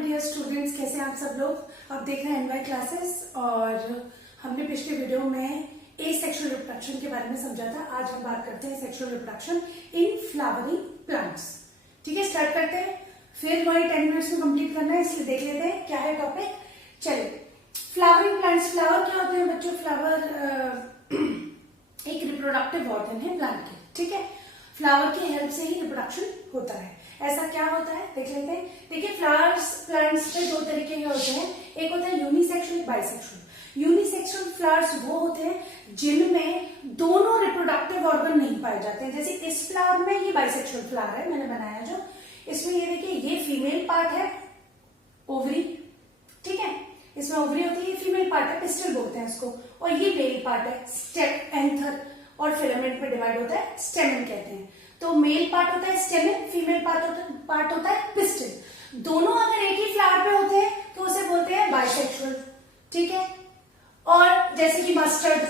My dear students, कैसे हैं आप सब लोग। आप देख रहे हैं एनवाई क्लासेस और हमने पिछले वीडियो में एसेक्सुअल रिप्रोडक्शन के बारे में समझा था। आज हम बात करते हैं sexual reproduction in flowering plants. ठीक है, स्टार्ट करते हैं। फिर वही 10 मिनट्स में कंप्लीट करना है, इसलिए देख लेते हैं क्या है टॉपिक। चलिए, फ्लावरिंग प्लांट्स। फ्लावर क्या होते हैं बच्चों? फ्लावर एक रिप्रोडक्टिव ऑर्गन है प्लांट के। ठीक है, फ्लावर की हेल्प से ही रिप्रोडक्शन होता है। ऐसा क्या होता है देख लेते हैं। देखिए, फ्लावर्स प्लांट्स पे दो तरीके के होते हैं, एक होता है यूनिसेक्सुअल, एक बाइसेक्सुअल। यूनिसेक्सुअल फ्लावर्स वो होते हैं जिनमें दोनों रिप्रोडक्टिव ऑर्गन नहीं पाए जाते हैं। जैसे इस फ्लावर में ये बाइसेक्सुअल फ्लावर है, मैंने बनाया जो। इसमें ये देखिए, ये फीमेल पार्ट है ओवरी। ठीक है, इसमें ओवरी होती है, ये फीमेल पार्ट है, पिस्टल बोलते हैं इसको। और ये मेल पार्ट है, स्टेप, एंथर और फिलामेंट में डिवाइड होता है, स्टेमन कहते हैं। तो मेल पार्ट होता है स्टेमन, फीमेल पार्ट होता है पिस्टल। दोनों अगर एक ही फ्लावर पे होते हैं तो उसे बोलते हैं बाइसेक्सुअल। ठीक है, और जैसे कि मस्टर्ड,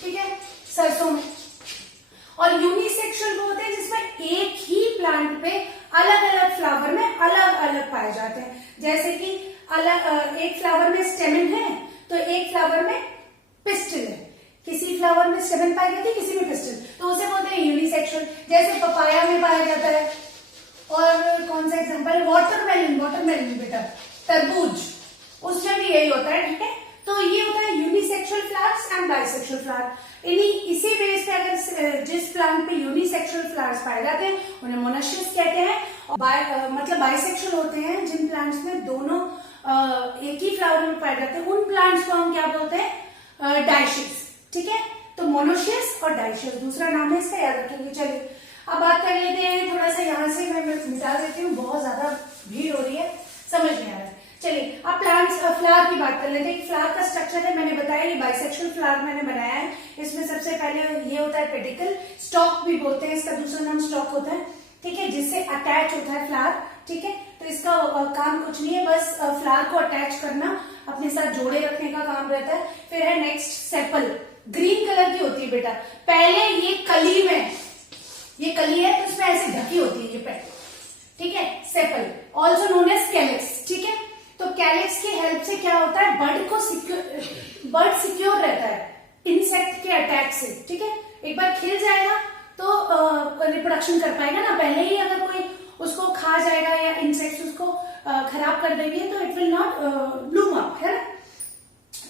ठीक है, सरसों में। और यूनिसेक्सुअल वो होते हैं जिसमें एक ही प्लांट पे अलग अलग फ्लावर में अलग अलग पाए जाते हैं। जैसे कि अलग एक फ्लावर में स्टेमन है तो एक फ्लावर में पिस्टल है। किसी फ्लावर में स्टेमन पाई जाती है, किसी में पिस्टल, तो उसे बोलते हैं यूनिसेक्सुअल। जैसे पपाया में पाया जाता है। और कौन सा एग्जांपल? वाटरमेलन। वाटरमेलन बेटा, तरबूज, उसमें भी यही होता है। ठीक है, तो ये होता है unisexual flowers and bisexual flower. इसी बेस पे अगर जिस प्लांट पे यूनिसेक्सुअल फ्लावर्स पाए जाते हैं उन्हें मोनोशियस कहते हैं। और मतलब बाइसेक्सुअल होते हैं जिन प्लांट्स में दोनों एक ही फ्लावर में पाए जाते हैं, उन प्लांट्स को हम क्या बोलते हैं? डायशियस। ठीक है, तो मोनोशियस और डायशियस दूसरा नाम है इसका, याद रखेंगे। चलिए, अब बात कर लेते हैं थोड़ा सा, यहां से मैं मिटा देती हूँ, बहुत ज्यादा भीड़ हो रही है, समझ नहीं आ रहा है। चलिए, अब प्लांट्स फ्लावर की बात कर लेते हैं। फ्लावर का स्ट्रक्चर है, मैंने बताया ये बाइसेक्सुअल फ्लावर मैंने बनाया है। इसमें सबसे पहले ये होता है पेडिकल, स्टॉक भी बोलते हैं इसका, दूसरा नाम स्टॉक होता है। ठीक है, जिससे अटैच होता है फ्लावर। ठीक है, तो इसका काम कुछ नहीं है, बस फ्लावर को अटैच करना, अपने साथ जोड़े रखने का काम रहता है। फिर है नेक्स्ट सेपल, ग्रीन कलर की होती है बेटा। पहले ये कली में, ये कली है तो इसमें ऐसे ढकी होती है ये पहले। ठीक है, sepal also known as calyx. ठीक है, तो कैलिक्स की हेल्प से क्या होता है? बर्ड सिक्योर रहता है इंसेक्ट के अटैक से। ठीक है, एक बार खिल जाएगा तो रिप्रोडक्शन कर पाएगा ना। पहले ही अगर कोई उसको खा जाएगा या इंसेक्ट उसको खराब कर देंगे तो it will not Bloom up, है ना।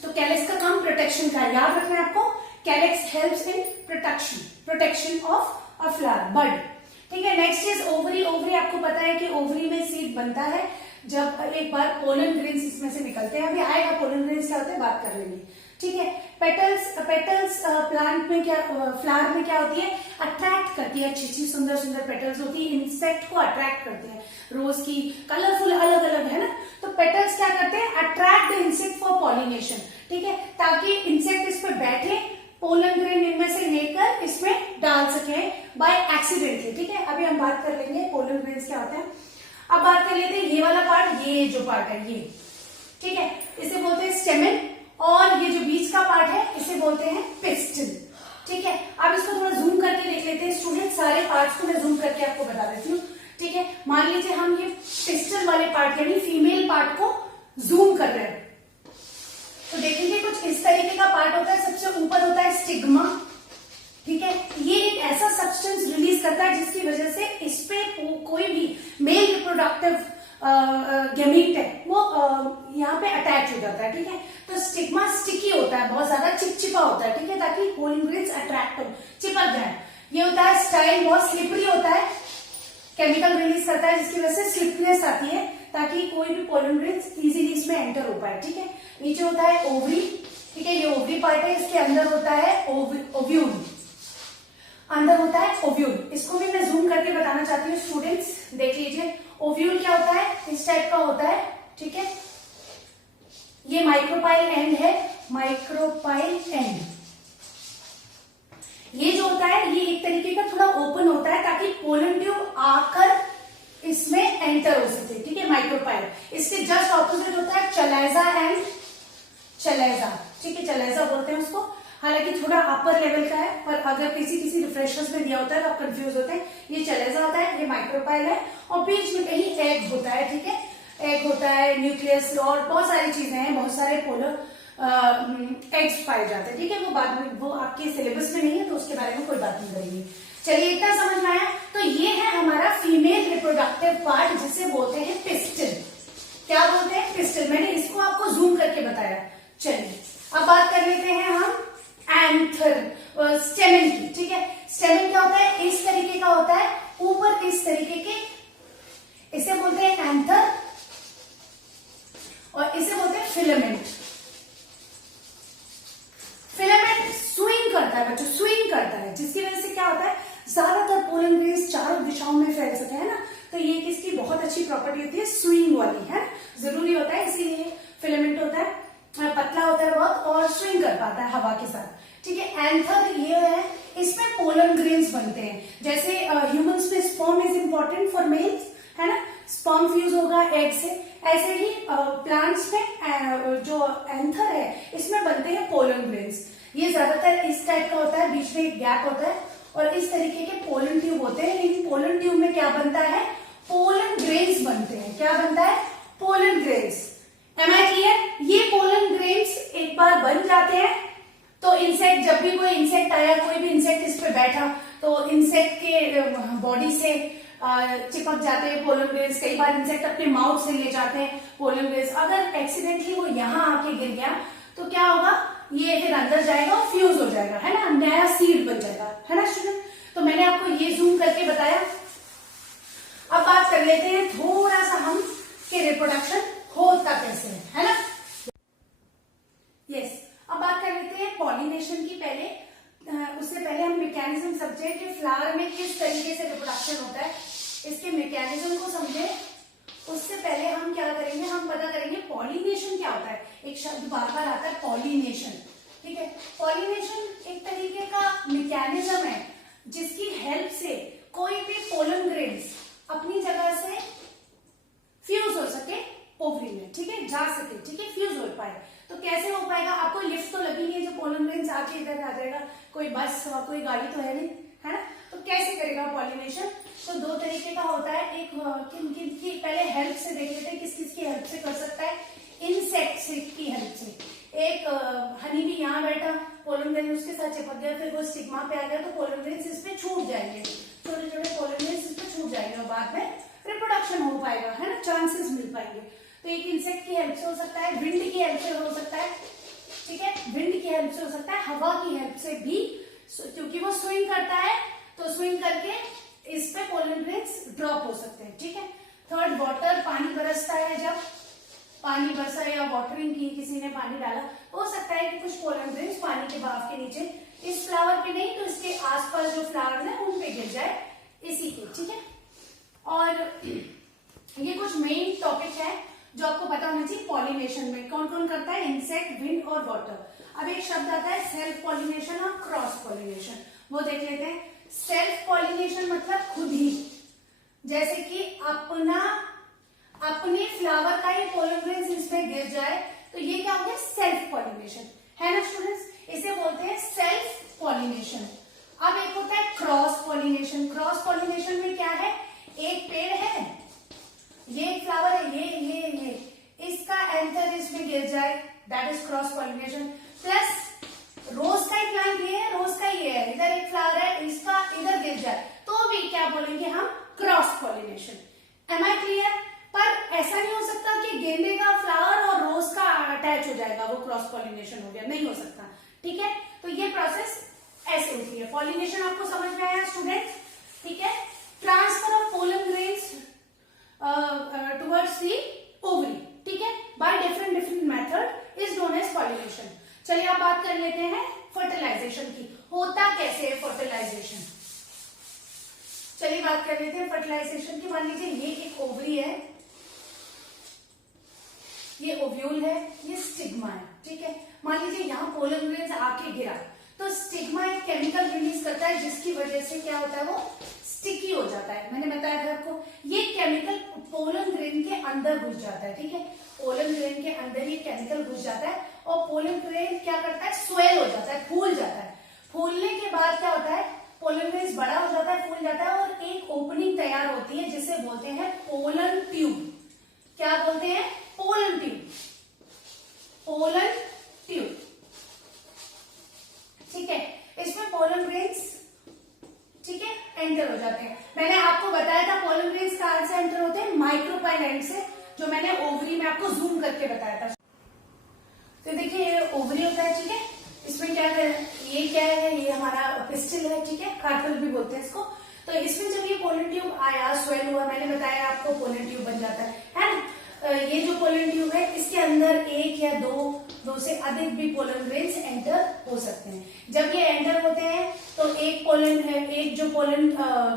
तो कैलिक्स का काम प्रोटेक्शन का है, याद रखना है आपको। Calyx helps in protection of a flower, bird. ठीक है, नेक्स्ट इज ओवरी। ओवरी आपको पता है कि ओवरी में सीड बनता है जब एक बार पोलन ग्रेन्स इसमें से निकलते हैं। अभी आएगा पोलन ग्रेन्स क्या होते हैं, बात कर लेंगे। ठीक है, पेटल्स प्लांट में क्या, फ्लावर में क्या होती है? अट्रैक्ट करती है, अच्छी अच्छी सुंदर सुंदर पेटल्स होती है, इंसेक्ट को अट्रैक्ट करते हैं। रोज की कलरफुल अलग अलग है ना, तो पेटल्स क्या करते हैं? Attract the insect for pollination. ठीक है, ताकि इंसेक्ट इस पे बैठे, पोलन ग्रेन इनमें से लेकर इसमें डाल सके बाय एक्सीडेंटली। ठीक है, अभी हम बात कर लेंगे पोलन ग्रेन्स क्या होते हैं। अब बात कर लेते हैं ये वाला पार्ट, ये जो पार्ट है ये। ठीक है, इसे बोलते हैं स्टेमन, और ये जो बीच का पार्ट है इसे बोलते हैं पिस्टल। ठीक है, अब इसको थोड़ा जूम करके देख लेते हैं स्टूडेंट। सारे पार्ट्स को मैं जूम करके आपको बता देती हूँ। ठीक है, मान लीजिए हम ये पिस्टल वाले पार्ट यानी फीमेल पार्ट को जूम कर रहे हैं तो देखेंगे कुछ इस तरीके का पार्ट होता है। सबसे ऊपर होता है स्टिग्मा। ठीक है, ये एक ऐसा सब्सटेंस रिलीज करता है जिसकी वजह से इस पे कोई भी मेल रिप्रोडक्टिव गैमीट है वो यहाँ पे अटैच हो जाता है। ठीक है, तो स्टिग्मा स्टिकी होता है, बहुत ज्यादा चिपचिपा होता है। ठीक है, ताकि पोलन ग्रेन्स अट्रैक्ट हो, चिपक जाए। ये होता है स्टाइल, बहुत स्लिपरी होता है, केमिकल रिलीज करता है जिसकी वजह से स्लिपनेस आती है ताकि कोई भी पोलन ग्रेन्स इजीली इसमें एंटर हो पाए। ठीक है, नीचे होता है ओवरी। ठीक है, ये ओवरी पार्ट है, इसके अंदर होता है ओव्यूल। अंदर होता है ओव्यूल। इसको भी मैं जूम करके बताना चाहती हूँ स्टूडेंट्स, देख लीजिए। ओव्यूल क्या होता है? इस टाइप का होता है। ठीक है, ये माइक्रोपाइल एंड है, माइक्रोपाइल एंड। ये जो होता है ये एक तरीके का थोड़ा ओपन होता है ताकि पोलन ट्यूब आकर इसमें एंटर हो सके। ठीक है, माइक्रोपाइल। इसके जस्ट ऑपोजिट होता है चलेजा एंड चलेजा। ठीक है, चलेजा बोलते हैं उसको। हालांकि थोड़ा अपर लेवल का है, पर अगर किसी रिफ्रेशर्स में दिया होता है तो आप कंफ्यूज होते हैं। ये चलेजा होता है, ये माइक्रोपाइल है, और बीच में कहीं एग होता है। ठीक है, एग होता है, न्यूक्लियस और बहुत सारी चीजें हैं, बहुत सारे पोलर एग्स पाए जाते हैं। ठीक है, वो बाद में वो आपके सिलेबस में नहीं है तो उसके बारे में कोई बात नहीं करेंगे। चलिए इतना समझ में आया। तो ये है हमारा फीमेल रिप्रोडक्टिव पार्ट जिसे बोलते हैं पिस्टल। क्या बोलते हैं? पिस्टल। मैंने इसको आपको जूम करके बताया। चलिए अब बात कर लेते हैं हम एंथर स्टेमन की। ठीक है, स्टेमन क्या होता है? इस तरीके का होता है, ऊपर इस तरीके के, इसे बोलते हैं एंथर और इसे बोलते हैं फिलामेंट। फिलामेंट स्विंग करता है बच्चों, स्विंग करता है, जिसकी वजह से क्या होता है, ज्यादातर पोलन ग्रेन्स चारों दिशाओं में फैल सके, है ना। तो ये किसकी बहुत अच्छी प्रॉपर्टी होती है? स्विंग वाली, है, जरूरी होता है, इसीलिए फिलामेंट होता है, पतला होता है बहुत और स्विंग कर पाता है हवा के साथ। ठीक है, एंथर ये है, इसमें पोलन ग्रेन्स बनते हैं। जैसे ह्यूमंस में sperm is important for mails, है ना, स्पर्म फ्यूज होगा एग से, ऐसे ही प्लांट्स में जो एंथर है इसमें बनते हैं पोलन ग्रेन्स। ये ज्यादातर इस टाइप का होता है, बीच में एक गैप होता है और इस तरीके के पोलन ट्यूब होते हैं। लेकिन पोलन ट्यूब में क्या बनता है? पोलन ग्रेन्स बनते हैं। क्या बनता है? Pollen grains. Am I clear? ये पोलन ग्रेन्स एक बार बन जाते हैं तो इंसेक्ट, जब भी कोई इंसेक्ट आया, कोई भी इंसेक्ट इस पे बैठा तो इंसेक्ट के बॉडी से चिपक जाते हैं पोलन ग्रेन्स। कई बार इंसेक्ट अपने माउथ से ले जाते हैं पोलन ग्रेन्स। अगर एक्सीडेंटली वो यहाँ आके गिर गया तो क्या होगा? ये फिर अंदर जाएगा और फ्यूज हो जाएगा, है ना, नया सीड बन जाएगा, है ना स्टूडेंट। तो मैंने आपको ये जूम करके बताया। अब बात कर लेते हैं थोड़ा सा हम कि रिप्रोडक्शन होता कैसे है ना। यस, अब बात कर लेते हैं पॉलिनेशन की। पहले उससे पहले हम मैकेनिज्म समझे कि फ्लावर में किस तरीके से रिप्रोडक्शन होता है, इसके मैकेनिज्म को समझे। उससे पहले हम क्या करेंगे, हम पता करेंगे पॉलिनेशन क्या होता है। एक शब्द बार बार आता है, पॉलिनेशन। ठीक है, पॉलिनेशन एक तरीके का मैकेनिज्म है जिसकी हेल्प से कोई भी पोलन ग्रेन्स अपनी जगह से फ्यूज हो सके ओवरी में, ठीक है, जा सके, ठीक है, फ्यूज हो पाए। तो कैसे हो पाएगा? आपको लिफ्ट तो लगी नहीं है जो पोलन ग्रेन्स आके इधर आ जाएगा, कोई बस और कोई गाड़ी तो है नहीं, है ना। तो कैसे करेगा पॉलिनेशन? तो दो तरीके का होता है। एक किन किन की पहले हेल्प से देख लेते हैं, किस किस की हेल्प से कर सकता है। इंसेक्ट की हेल्प से। एक हनी भी यहाँ बैठा, पोलन ग्रेन उसके साथ चिपक गया, फिर वो स्टिग्मा पे आ गया तो पोलन ग्रेन्स इस पे छूट जाएंगे, छोटे छोटे पोलन ग्रेन्स इस पे छूट जाएंगे और बाद में रिप्रोडक्शन हो पाएगा, है ना, चांसेस मिल पाएंगे। तो एक इंसेक्ट की हेल्प से हो सकता है, विंड की हेल्प से हो सकता है, ठीक है, विंड की हेल्प से हो सकता है, हवा की हेल्प से भी, क्योंकि वो स्विंग करता है तो स्विंग करके इस पे पोलन ग्रेन्स ड्रॉप हो सकते हैं। ठीक है, थर्ड वाटर, पानी बरसता है, जब पानी बरसा या वाटरिंग की, किसी ने पानी डाला, हो सकता है कि कुछ पोलन ग्रेन्स पानी के भाव के नीचे, इस फ्लावर पे नहीं तो इसके आसपास जो फ्लावर है उन पे गिर जाए, इसी के। ठीक है, और ये कुछ मेन टॉपिक है जो आपको पता होना चाहिए। पॉलिनेशन में कौन कौन करता है? इंसेक्ट, विंड और वाटर। अब एक शब्द आता है सेल्फ पॉलिनेशन और क्रॉस पॉलिनेशन, वो देख लेते हैं। सेल्फ पॉलिनेशन मतलब खुद ही, जैसे कि अपने फ्लावर का ये पोलन ग्रेन्स इसमें गिर जाए तो ये क्या हो गया? सेल्फ पॉलिनेशन, है ना स्टूडेंट्स। इसे बोलते हैं सेल्फ पॉलिनेशन। अब एक होता है क्रॉस पॉलिनेशन। क्रॉस पॉलिनेशन में क्या है? एक पेड़ है, ये एक फ्लावर है, ये इसका एंथर इसमें गिर जाए, that is cross pollination. Plus rose का प्लांट ये है, रोज का ये है, इधर एक फ्लावर है, इसका इधर गिर जाए तो भी क्या बोलेंगे हम? Cross pollination. Am I clear? पर ऐसा नहीं हो सकता कि गेंदे का फ्लावर और रोज का अटैच हो जाएगा, वो क्रॉस पॉलिनेशन हो गया, नहीं हो सकता। ठीक है, तो ये प्रोसेस ऐसे होती है। पॉलिनेशन आपको समझ में आया स्टूडेंट्स? ठीक है, transfer of pollen grains towards the ovary, ठीक है, by different method is known as pollination. चलिए आप बात कर लेते हैं फर्टिलाइजेशन की। होता कैसे है फर्टिलाइजेशन? चलिए बात कर लेते हैं फर्टिलाइजेशन की। मान लीजिए ये एक ओवरी है, ये ओव्यूल है, ये स्टिग्मा है, ठीक है। मान लीजिए यहाँ पोलन ग्रेन्स आके गिरा तो स्टिग्मा एक केमिकल रिलीज करता है जिसकी वजह से क्या होता है? वो स्टिकी हो जाता है। मैंने बताया था आपको, ये केमिकल पोलन ग्रेन के अंदर घुस जाता है, ठीक है, पोलन ग्रेन के अंदर ये केमिकल घुस जाता है और पोलन ग्रेन क्या करता है? स्वेल हो जाता है, फूल जाता है। फूलने के बाद क्या होता है? पोलन ग्रेन बड़ा हो जाता है, फूल जाता है और एक ओपनिंग तैयार होती है जिसे बोलते हैं पोलन ट्यूब। क्या बोलते हैं? Pollen tube, pollen tube. ठीक है, इसमें पोलन ग्रेन्स, ठीक है, एंटर हो जाते हैं। मैंने आपको बताया था पोलन ग्रेन्स कहां से एंटर होते हैं? माइक्रोपाइल एंड से, जो मैंने ओवरी में आपको जूम करके बताया था। तो देखिए ये ओवरी होता है, ठीक है, इसमें क्या है, ये क्या है, ये हमारा पिस्टिल है, ठीक है, कार्पेल भी बोलते हैं इसको। तो इसमें जब ये पोलन ट्यूब आया, स्वेल हुआ, मैंने बताया आपको पोलन ट्यूब बन जाता है ना। ये जो पोलन ट्यूब है, इसके अंदर एक या दो से अधिक भी पोलन ग्रेन्स एंटर हो सकते हैं। जब ये एंटर होते हैं तो एक पोलन है, एक जो पोलन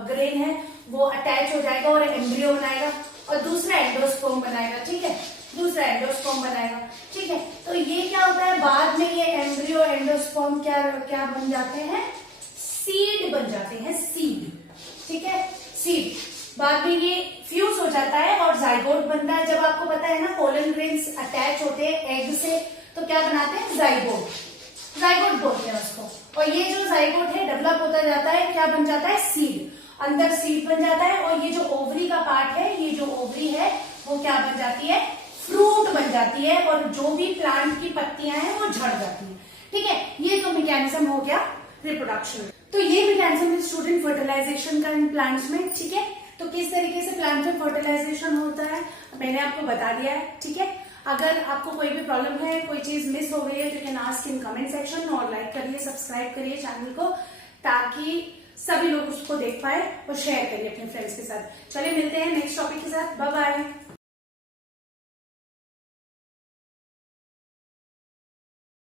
ग्रेन है वो अटैच हो जाएगा और एम्ब्रियो बनाएगा, और दूसरा एंडोस्पर्म बनाएगा, ठीक है, दूसरा एंडोस्पर्म बनाएगा, ठीक है। तो ये क्या होता है, बाद में ये एम्ब्रियो एंडोस्पर्म क्या बन जाते हैं? सीड बन जाते हैं, सीड, ठीक है, सीड। बाद में ये फ्यूज हो जाता है और जाइगोट बनता है। जब आपको पता है ना पोलन ग्रेन्स अटैच होते हैं एग से, तो क्या बनाते हैं? जाइगोट, जाइगोट बोलते हैं उसको। और ये जो जाइगोट है डेवलप होता जाता है, क्या बन जाता है? सीड, अंदर सीड बन जाता है। और ये जो ओवरी का पार्ट है, ये जो ओवरी है वो क्या बन जाती है? फ्रूट बन जाती है, और जो भी प्लांट की पत्तियां हैं वो झड़ जाती हैं, ठीक है। ये तो मैकेनिज्म हो गया रिप्रोडक्शन। तो ये मैकेनिज्म है स्टूडेंट फर्टिलाइजेशन का इन प्लांट्स में, ठीक है। तो किस तरीके से प्लांट में फर्टिलाइजेशन होता है मैंने आपको बता दिया है, ठीक है। अगर आपको कोई भी प्रॉब्लम है, कोई चीज मिस हो गई है, तो can ask in comment section, और लाइक करिए, सब्सक्राइब करिए चैनल को, ताकि सभी लोग उसको देख पाए, और शेयर करिए अपने फ्रेंड्स के साथ। चलिए मिलते हैं नेक्स्ट टॉपिक के साथ, बाय बाय।